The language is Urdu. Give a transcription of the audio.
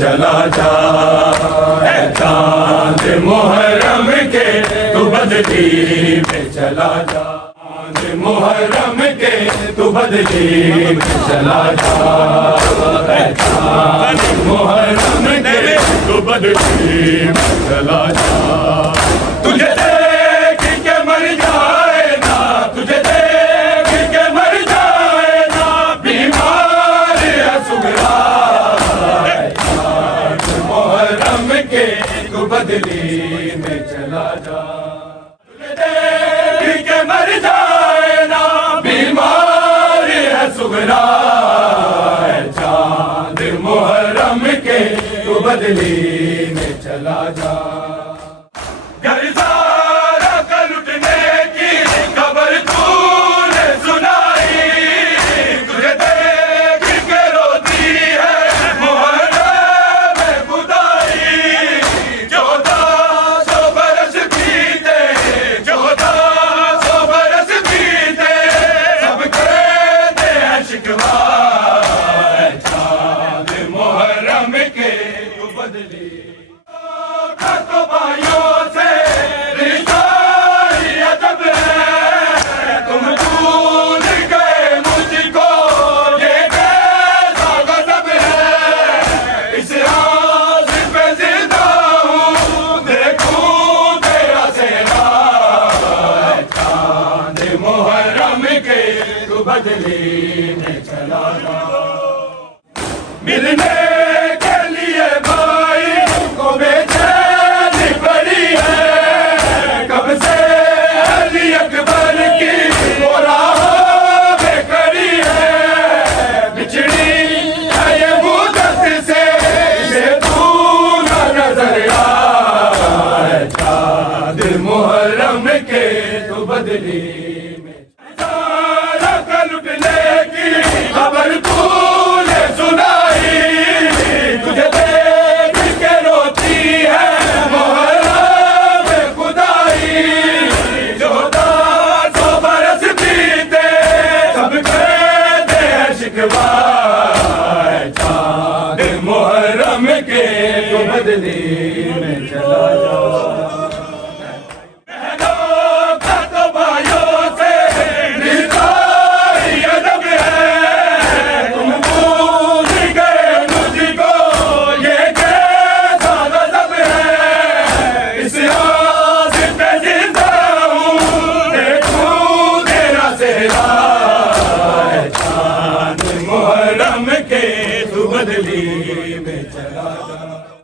چلا جا، اے چاند محرم کے تو بدلی میں چلا جا، چاند محرم کے تو بدلی میں چلا جا، اے چاند محرم کے تو بدلی میں چلا جا، تجھے دیکھ کے مر جائے نا، تجھے دیکھ کے مر جائے نا، بیمار ہے سغرا، اے چاند محرم کے تو بدلی میں چلا جا، تجھے دیکھ کے مر جائے نا، بیمار ہے سغرا، اے چاند محرم کے تو بدلی میں چلا جا، گر زارا کا لٹنے کی خبر تو نے سنائی، تجھے دیکھ کے روتی ہے محرم خدائی، 1400 برس بیتے، 1400 برس بیتے، سب کہتے ہیں شکوا، اے چاند محرم کے تو بدلی، تو بھائیوں سے رشتہ ہی عجب ہے، تم بھول گئے مجھ کو، یہ کیسا غضب ہے، اس راز پہ زندہ ہوں، دیکھوں تیرا چہرہ، اے چاند محرم کے تو بدلی میں چلا جا، ملنے کے لیے بھائی کو بے چینی پڑی ہے، کب سے علی اکبر کی وہ راہ پہ کھڑی ہے، بچھڑی ہے یہ مدت سے اسے تو نہ نظر آئے، چاند محرم کے تو بدلی میں زارا کا لٹنے کی خبر تو نے سنائی، تجھے دیکھ کے روتی ہے محرم خدائی، 1400 برس بیتے، سب کہتے ہیں شکوا، اے چاند محرم کے تو بدلی میں چلا جا، بہنوں کا تو بھائیوں سے رشتہ ہی عجب ہے، تم بھول گئے مجھ کو، یہ کیسا غضب ہے، اس راز پہ زندہ ہوں، دیکھوں تیرا چہرہ، اے چاند محرم کے تو بدلی میں چلا جا۔